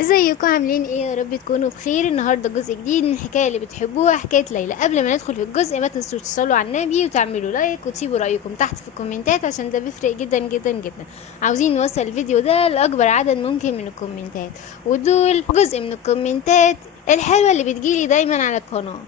ازيكم عاملين ايه؟ يا رب تكونوا بخير. النهارده جزء جديد من الحكايه اللي بتحبوها، حكايه ليلى. قبل ما ندخل في الجزء ما تنسوش تصلوا على النبي وتعملوا لايك وتسيبوا رايكم تحت في الكومنتات عشان ده بيفرق جدا جدا جدا. عاوزين نوصل الفيديو ده لاكبر عدد ممكن من الكومنتات، ودول جزء من الكومنتات الحلوه اللي بتجيلي دايما على القناه.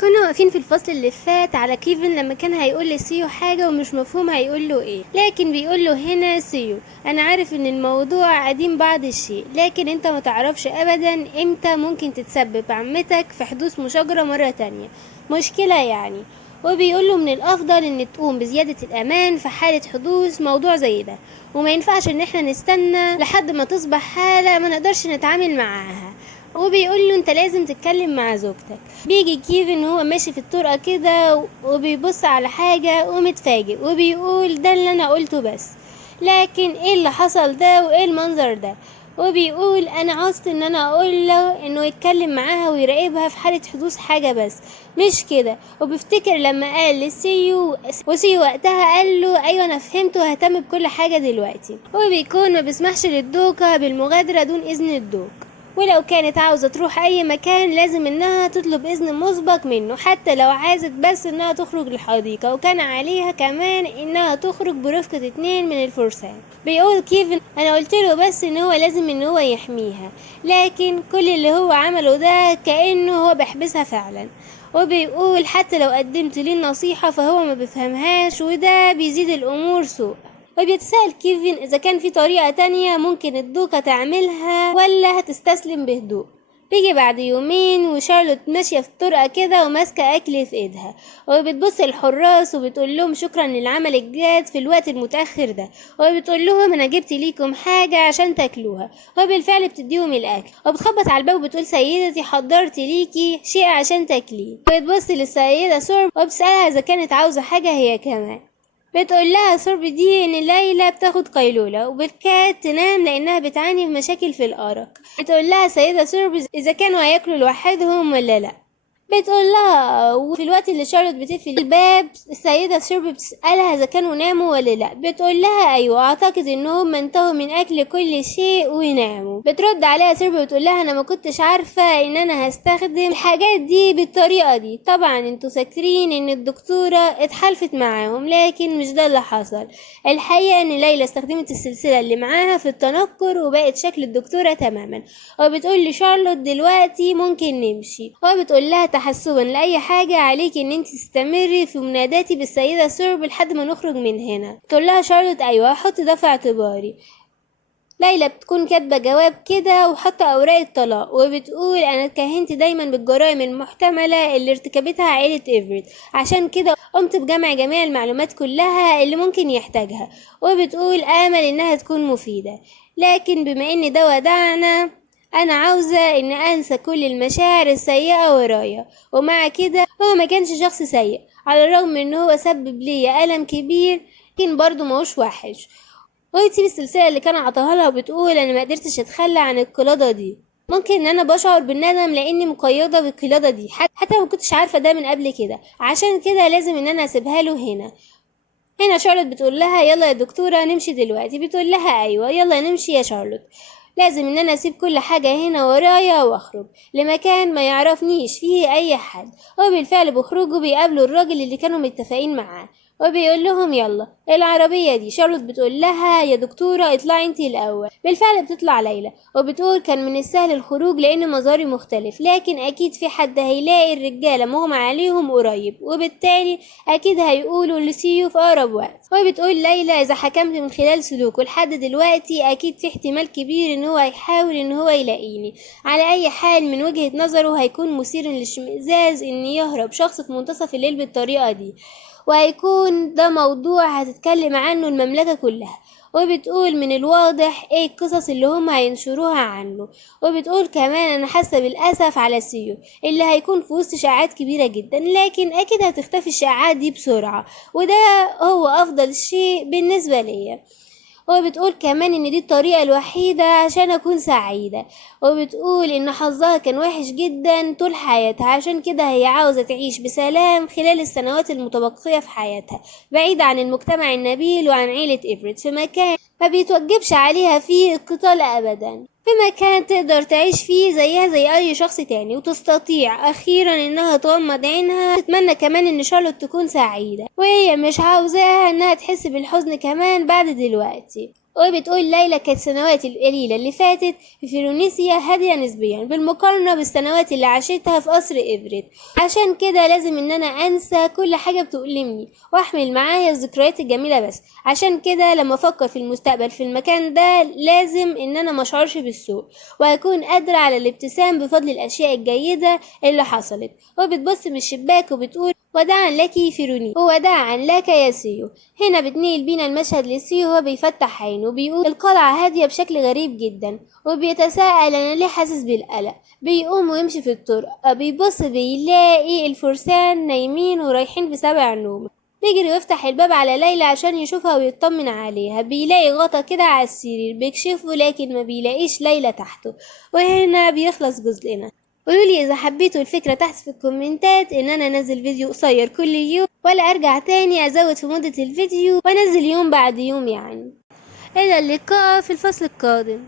كنا واقفين في الفصل اللي فات على كيفن لما كان هيقول لسيو حاجة ومش مفهوم هيقول له ايه، لكن بيقول له هنا سيو انا عارف ان الموضوع قديم بعض الشيء، لكن انت ما تعرفش ابدا امتى ممكن تتسبب عمتك في حدوث مشاجرة مرة تانية، مشكلة يعني. وبيقول له من الافضل ان تقوم بزيادة الامان في حالة حدوث موضوع زي ده، وما ينفعش ان احنا نستنى لحد ما تصبح حالة ما نقدرش نتعامل معاها. وبيقول له انت لازم تتكلم مع زوجتك. بيجي كيفن وهو ماشي في الطرقة كده وبيبص على حاجة ومتفاجئ وبيقول ده اللي انا قلته بس، لكن ايه اللي حصل ده وايه المنظر ده؟ وبيقول انا عاوزت ان انا اقول له انه يتكلم معاها ويراقبها في حالة حدوث حاجة بس مش كده. وبيفتكر لما قال لسيو وسيو وقتها قال له ايوه انا فهمت وههتم بكل حاجة دلوقتي. وبيكون ما بيسمحش للدوكة بالمغادرة دون اذن الدوك، ولو كانت عاوزة تروح اي مكان لازم انها تطلب اذن مسبق منه، حتى لو عايزت بس انها تخرج للحديقة، وكان عليها كمان انها تخرج برفقة 2 من الفرسان. بيقول كيفن انا قلت له بس ان هو لازم ان هو يحميها، لكن كل اللي هو عمله ده كأنه هو بيحبسها فعلا. وبيقول حتى لو قدمت ليه النصيحة فهو ما بيفهمهاش، وده بيزيد الامور سوء. وبيتساءل كيفن إذا كان في طريقة تانية ممكن الدوكة تعملها ولا هتستسلم بهدوء. بيجي بعد يومين وشارلوت ماشية في الطرقة كده وماسكة أكل في إيدها، وبتبص الحراس وبتقول لهم شكرا للعمل الجاد في الوقت المتأخر ده، وبتقول لهم أنا جبت ليكم حاجة عشان تاكلوها، وبالفعل بتديهم الأكل. وبتخبط على الباب وبتقول سيدتي حضرت ليكي شيء عشان تاكليه. وبتبص للسيدة سورب وبتسألها إذا كانت عاوزة حاجة هي كمان. بتقول لها سورب دي ان ليلى بتاخد قيلولة وبتكاد تنام لانها بتعاني بمشاكل في الارق. بتقول لها سيدة سورب اذا كانوا هياكلوا لوحدهم ولا لا. بتقول لها وفي الوقت اللي شارلوت بتقفل الباب السيدة سيرب بتسألها إذا كانوا ناموا ولا لأ. بتقول لها أيوة أعتقد إنهم انتهوا من أكل كل شيء وناموا. بترد عليها سيرب وتقول لها أنا ما كنتش عارفة إن أنا هستخدم الحاجات دي بالطريقة دي. طبعا انتوا فاكرين إن الدكتورة اتحالفت معاهم، لكن مش ده اللي حصل. الحقيقة إن ليلى استخدمت السلسلة اللي معاها في التنكر وبقت شكل الدكتورة تماما. وبتقول لشارلوت دلوقتي ممكن نمشي، وبتقول لها تحسبا لأي حاجة عليك ان انت تستمري في مناداتي بالسيدة سورب لحد ما نخرج من هنا. تقول لها شارلوت ايوه حط ده في اعتباري. ليلى بتكون كاتبة جواب كده وحاطة اوراق الطلاق، وبتقول انا اتكهنت دايما بالجرائم المحتملة اللي ارتكبتها عائلة ايفريت، عشان كده قمت بجمع جميع المعلومات كلها اللي ممكن يحتاجها، وبتقول امل انها تكون مفيدة. لكن بما ان ده ودعنا انا عاوزة ان انسى كل المشاعر السيئة ورايا. ومع كده هو ما كانش شخص سيء، على الرغم من ان هو سبب لي الم كبير، لكن برضه ماهوش وحش. وهي تسيب السلسلة اللي كان عطاها لها وبتقول انا ما قدرتش اتخلى عن القلادة دي. ممكن ان انا بشعر بالندم لاني مقيدة بالقلادة دي، حتى ما كنتش عارفة ده من قبل كده، عشان كده لازم ان انا اسيبها له هنا. هنا شارلوت بتقول لها يلا يا دكتورة نمشي دلوقتي. بتقول لها ايوه يلا نمشي يا شارلوت، لازم ان انا اسيب كل حاجة هنا ورايا واخرج لمكان ما يعرفنيش فيه اي حد. وبالفعل بيخرجوا بيقابلوا الراجل اللي كانوا متفقين معاه، وبيقول لهم يلا العربية دي. شارلوت بتقول لها يا دكتورة اطلعي انتي الاول. بالفعل بتطلع ليلى وبتقول كان من السهل الخروج لان مزاري مختلف، لكن اكيد في حد هيلاقي الرجالة مغمى عليهم قريب، وبالتالي اكيد هيقولوا لسيو في اقرب وقت. وبتقول ليلى اذا حكمت من خلال سلوكه لحد دلوقتي اكيد في احتمال كبير ان هو هيحاول ان هو يلاقيني. على اي حال من وجهة نظره هيكون مثير للاشمئزاز ان يهرب شخص في منتصف الليل بالطريقة دي، وهيكون ده موضوع هتتكلم عنه المملكة كلها. وبتقول من الواضح ايه القصص اللي هم هينشروها عنه. وبتقول كمان انا حاسة بالاسف على سيو اللي هيكون في وسط شائعات كبيرة جدا، لكن اكيد هتختفي الشائعات دي بسرعة، وده هو افضل شيء بالنسبة ليا. وبتقول كمان ان دي الطريقة الوحيدة عشان اكون سعيدة. وبتقول ان حظها كان وحش جدا طول حياتها، عشان كده هي عاوزة تعيش بسلام خلال السنوات المتبقية في حياتها بعيدة عن المجتمع النبيل وعن عيلة إيفريت، في مكان ما بيتوجبش عليها فيه القتال ابدا. في مكان تقدر تعيش فيه زيها زي أي شخص تاني، وتستطيع أخيرا إنها تغمض عينها. تتمنى كمان إن شارلوت تكون سعيدة، وهي مش عاوزاها إنها تحس بالحزن كمان بعد دلوقتي. وبتقول ليلى كانت السنوات القليلة اللي فاتت في فيرونيسيا هادية نسبيا بالمقارنة بالسنوات اللي عاشتها في قصر إيفريت. عشان كده لازم إن أنا أنسى كل حاجة بتؤلمني وأحمل معايا الذكريات الجميلة بس. عشان كده لما أفكر في المستقبل في المكان ده لازم إن أنا مشعرش بالسوء، وأكون قادرة على الابتسام بفضل الأشياء الجيدة اللي حصلت. وبتبص من الشباك وبتقول وداعا لك فيروني ووداعا لك يا سيو. هنا بتنقل بينا المشهد لسيو وهو بيفتح عينه وبيقول القلعة هادية بشكل غريب جدا، وبيتساءل أنا ليه حاسس بالقلق. بيقوم ويمشي في الطرق، بيبص بيلاقي الفرسان نايمين ورايحين في سبع نوم. بيجري ويفتح الباب على ليلى عشان يشوفها ويطمن عليها. بيلاقي غطا كده على السرير بيكشفه لكن ما بيلاقيش ليلى تحته. وهنا بيخلص جزءنا. قولولي اذا حبيتوا الفكرة تحت في الكومنتات ان انا انزل فيديو قصير كل يوم، ولا ارجع تاني ازود في مدة الفيديو وانزل يوم بعد يوم يعني. الى اللقاء في الفصل القادم.